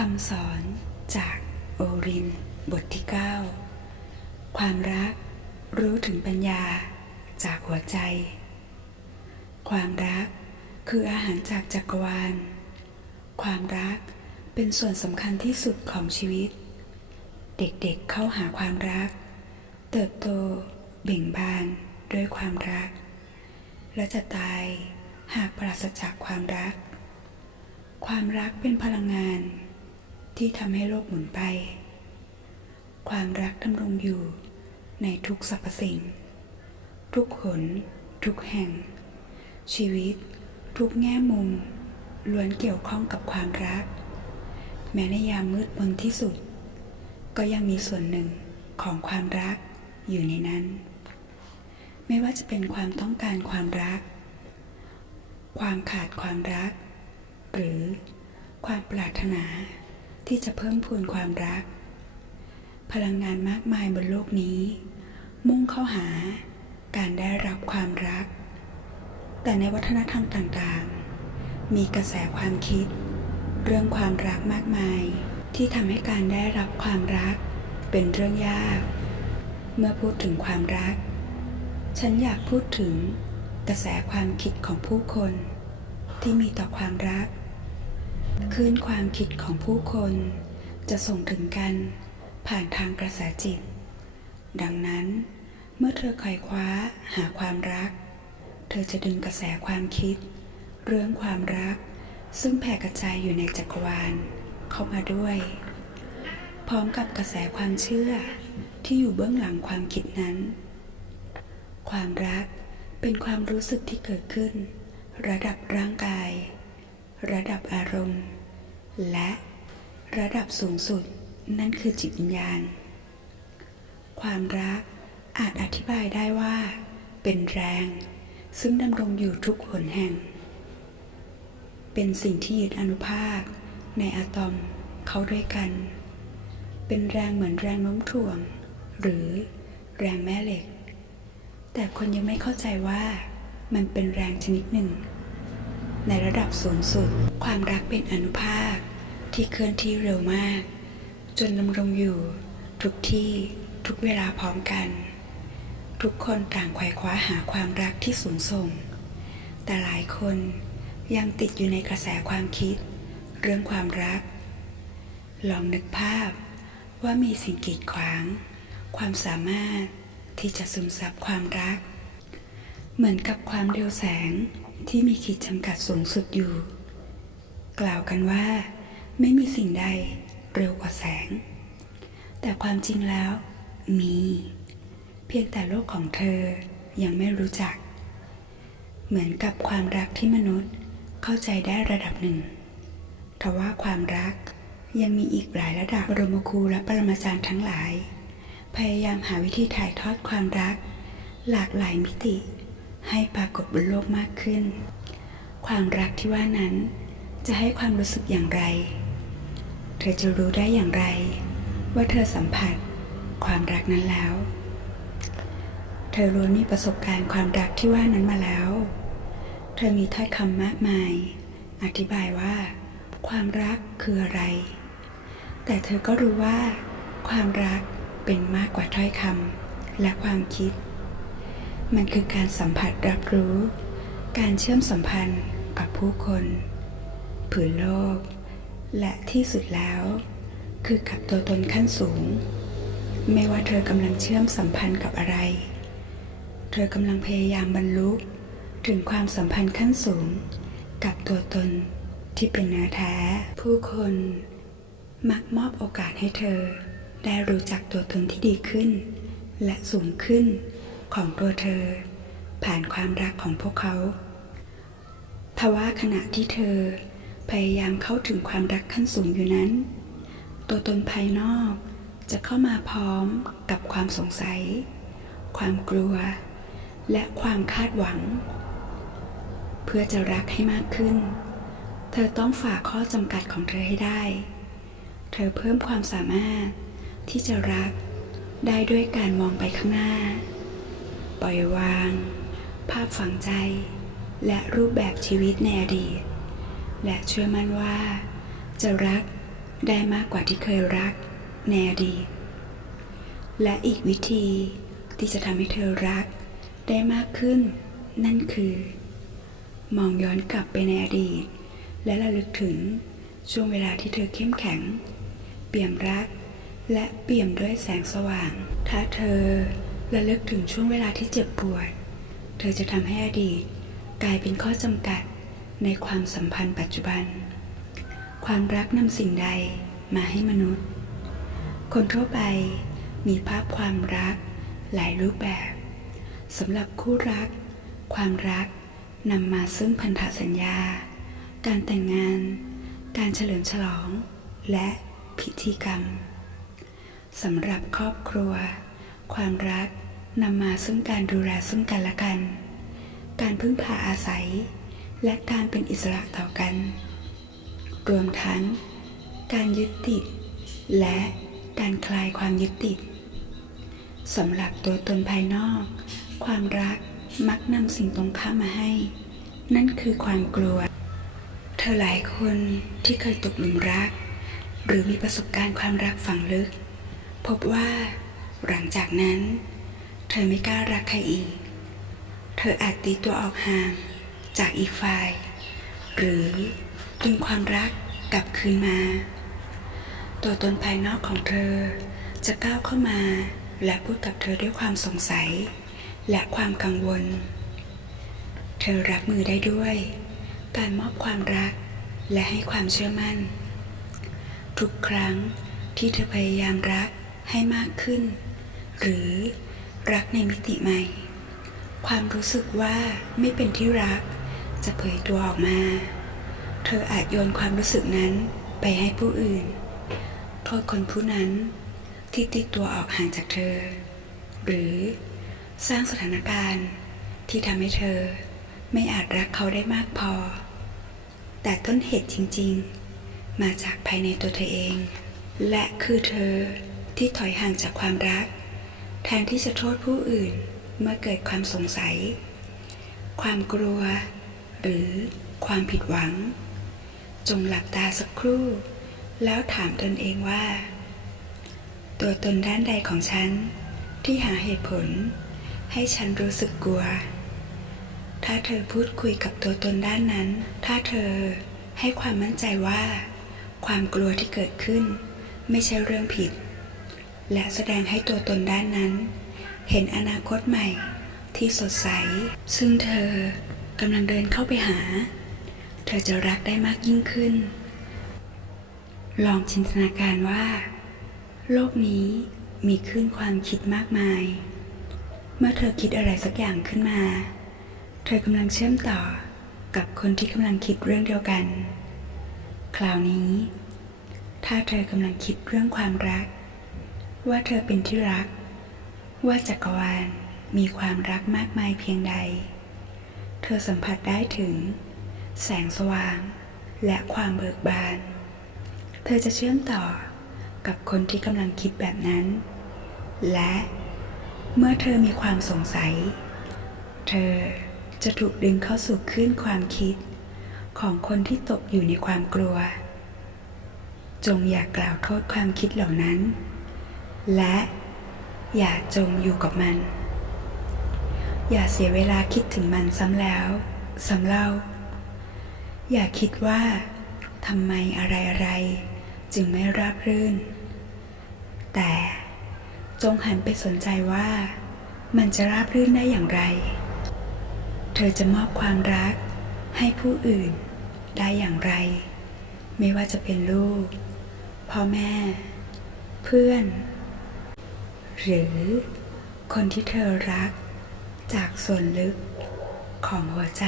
คำสอนจากโอรินบทที่ 9 ความรักรู้ถึงปัญญาจากหัวใจ ความรักคืออาหารจากจักรวาล ความรักเป็นส่วนสำคัญที่สุดของชีวิต เด็กๆเเข้าหาความรัก เติบโตเบ่งบานด้วยความรัก และจะตายหากปราศจากความรัก ความรักเป็นพลังงาน ที่ทำให้โลกหมุนไป ความรักดำรงอยู่ในทุกสรรพสิ่ง ทุกหนทุกแห่ง ชีวิต ทุกแง่มุม ล้วนเกี่ยวข้องกับความรัก แม้ในยามมืดมนที่สุด ก็ยังมีส่วนหนึ่งของความรักอยู่ในนั้น ไม่ว่าจะเป็นความต้องการความรัก ความขาดความรัก หรือความปรารถนา ที่จะเพิ่มพูนความรัก พลังงานมากมายบนโลกนี้ มุ่งเข้าหาการได้รับความรัก แต่ในวัฒนธรรมต่างๆ มีกระแสความคิด เรื่องความรักมากมาย ที่ทำให้การได้รับความรัก เป็นเรื่องยาก เมื่อพูดถึงความรัก ฉันอยากพูดถึงกระแสความคิดของผู้คน ที่มีต่อความรัก คลื่นความคิดของผู้คนจะส่งถึงกันผ่านทางกระแสจิต ดังนั้น เมื่อเธอคอยคว้าหาความรัก เธอจะดึงกระแสความคิด เรื่องความรัก ซึ่งแผ่กระจายอยู่ในจักรวาลเข้ามาด้วย พร้อมกับกระแสความเชื่อที่อยู่เบื้องหลังความคิดนั้น ความรักเป็นความรู้สึกที่เกิดขึ้น ระดับร่างกาย ระดับอารมณ์ และระดับสูงสุดนั่นคือจิตวิญญาณ ความรักอาจอธิบายได้ว่า เป็นแรง ซึ่งดำรงอยู่ทุกหนแห่ง เป็นสิ่งที่ยึดอนุภาค ในอะตอมเข้าด้วยกัน เป็นแรงเหมือนแรงโน้มถ่วง หรือแรงแม่เหล็ก แต่คนยังไม่เข้าใจว่ามันเป็นแรงชนิดหนึ่ง ในระดับสูงสุด ความรักเป็นอนุภาค ที่เคลื่อนที่เร็วมาก จนดำรงอยู่ ทุกที่ทุกเวลาพร้อมกัน ทุกคนต่างไขว่คว้าหาความรักที่สูงส่ง แต่หลายคนยังติดอยู่ในกระแสความคิด เรื่องความรัก ลองนึกภาพว่ามีสิ่งกีดขวาง ความสามารถที่จะซึมซับความรัก เหมือนกับความเร็วแสงที่มีขีดจำกัดสูงสุดอยู่ กล่าวกันว่า ไม่มีสิ่งใดเร็วกว่าแสง แต่ความจริงแล้ว มี เพียงแต่โลกของเธอยังไม่รู้จัก เหมือนกับความรักที่มนุษย์เข้าใจได้ระดับหนึ่งทว่าความรักยังมีอีกหลายระดับบรมครูและปรมาจารย์ทั้งหลาย พยายามหาวิธีถ่ายทอดความรัก หลากหลายมิติ ให้ปรากฏบนโลกมากขึ้น ความรักที่ว่านั้นจะให้ความรู้สึกอย่างไร เธอจะรู้ได้อย่างไร ว่าเธอสัมผัสความรักนั้นแล้ว เธอรู้มีประสบการณ์ความรักที่ว่านั้นมาแล้ว เธอมีถ้อยคำมากมาย อธิบายว่า ความรักคืออะไร แต่เธอก็รู้ว่า ความรักเป็นมากกว่าถ้อยคำและความคิด มันคือการสัมผัสรับรู้ การเชื่อมสัมพันธ์กับผู้คนผืนโลก และที่สุดแล้ว คือกับตัวตนขั้นสูง ไม่ว่าเธอกำลังเชื่อมสัมพันธ์กับอะไร เธอกำลังพยายามบรรลุถึงความสัมพันธ์ขั้นสูง กับตัวตนที่เป็นเนื้อแท้ ผู้คนมักมอบโอกาสให้เธอ ได้รู้จักตัวตนที่ดีขึ้น และสูงขึ้น ของตัวเธอ ผ่านความรักของพวกเขา ทว่าขณะที่เธอพยายามเข้าถึงความรักขั้นสูงอยู่นั้น ตัวตนภายนอกจะเข้ามาพร้อมกับความสงสัย ความกลัว และความคาดหวัง เพื่อจะรักให้มากขึ้น เธอต้องฝ่าข้อจำกัดของเธอให้ได้ เธอเพิ่มความสามารถที่จะรักได้ด้วยการมองไปข้างหน้า ปล่อยวาง ภาพฝังใจ และรูปแบบชีวิตในอดีต และเชื่อมั่นว่า จะรักได้มากกว่าที่เคยรักในอดีต และอีกวิธีที่จะทำให้เธอรักได้มากขึ้น นั่นคือ มองย้อนกลับไปในอดีต และระลึกถึงช่วงเวลาที่เธอเข้มแข็ง เปี่ยมรัก และเปี่ยมด้วยแสงสว่าง ถ้าเธอ ระลึกถึงช่วงเวลาที่เจ็บปวด เธอจะทำให้อดีต กลายเป็นข้อจำกัดในความสัมพันธ์ปัจจุบัน ความรักนำสิ่งใดมาให้มนุษย์ คนทั่วไปมีภาพความรักหลายรูปแบบสำหรับคู่รัก ความรักนำมาซึ่งพันธสัญญา การแต่งงาน การเฉลิมฉลอง และพิธีกรรมสำหรับครอบครัว ความรักนำมาซึ่งการดูแลซึ่งกันและกัน การพึ่งพาอาศัย และการเป็นอิสระต่อกัน รวมทั้ง การยึดติด และการคลายความยึดติดสำหรับตัวตนภายนอก ความรักมักนำสิ่งตรงข้ามมาให้ นั่นคือความกลัว เธอหลายคนที่เคยตกหลุมรัก หรือมีประสบการณ์ความรักฝังลึก พบว่า หลังจากนั้น เธอไม่กล้ารักใครอีก เธออาจตีตัวออกห่างจากอีกฝ่าย หรือดึงความรักกลับคืนมา ตัวตนภายนอกของเธอจะก้าวเข้ามาและพูดกับเธอด้วยความสงสัย และความกังวล เธอรับมือได้ด้วย การมอบความรักและให้ความเชื่อมั่น ทุกครั้งที่เธอพยายามรัก ให้มากขึ้น หรือรักในมิติใหม่ ความรู้สึกว่าไม่เป็นที่รัก จะเผยตัวออกมา เธออาจโยนความรู้สึกนั้นไปให้ผู้อื่น โทษคนผู้นั้นที่ติดตัวออกห่างจากเธอ หรือสร้างสถานการณ์ที่ทำให้เธอไม่อาจรักเขาได้มากพอ แต่ต้นเหตุจริงๆ มาจากภายในตัวเธอเอง และคือเธอ ที่ถอยห่างจากความรัก แทนที่จะโทษผู้อื่นเมื่อเกิดความสงสัย ความกลัว หรือความผิดหวัง จงหลับตาสักครู่ แล้วถามตนเองว่า ตัวตนด้านใดของฉัน ที่หาเหตุผล ให้ฉันรู้สึกกลัว ถ้าเธอพูดคุยกับตัวตนด้านนั้น ถ้าเธอให้ความมั่นใจว่า ความกลัวที่เกิดขึ้น ไม่ใช่เรื่องผิด และแสดงให้ตัวตนด้านนั้น เห็นอนาคตใหม่ที่สดใส ซึ่งเธอกำลังเดินเข้าไปหา เธอจะรักได้มากยิ่งขึ้น ลองจินตนาการว่า โลกนี้มีคลื่นความคิดมากมาย เมื่อเธอคิดอะไรสักอย่างขึ้นมา เธอกำลังเชื่อมต่อกับคนที่กำลังคิดเรื่องเดียวกัน คราวนี้ ถ้าเธอกำลังคิดเรื่องความรัก ว่าเธอเป็นที่รัก ว่าจักรวาลมีความรักมากมายเพียงใด เธอสัมผัสได้ถึง แสงสว่าง และความเบิกบาน เธอจะเชื่อมต่อกับคนที่กำลังคิดแบบนั้น และเมื่อเธอมีความสงสัย เธอจะถูกดึงเข้าสู่คลื่นความคิด ของคนที่ตกอยู่ในความกลัว จงอย่ากกล่าวโทษความคิดเหล่านั้น และอย่าจมอยู่กับมัน อย่าเสียเวลาคิดถึงมันซ้ำแล้วซ้ำเล่า อย่าคิดว่าทำไมอะไรอะไรๆจึงไม่ราบรื่น แต่จงหันไปสนใจว่ามันจะราบรื่นได้อย่างไร เธอจะมอบความรักให้ผู้อื่นได้อย่างไร ไม่ว่าจะเป็นลูก พ่อแม่ เพื่อน หรือคนที่เธอรักจากส่วนลึกของหัวใจ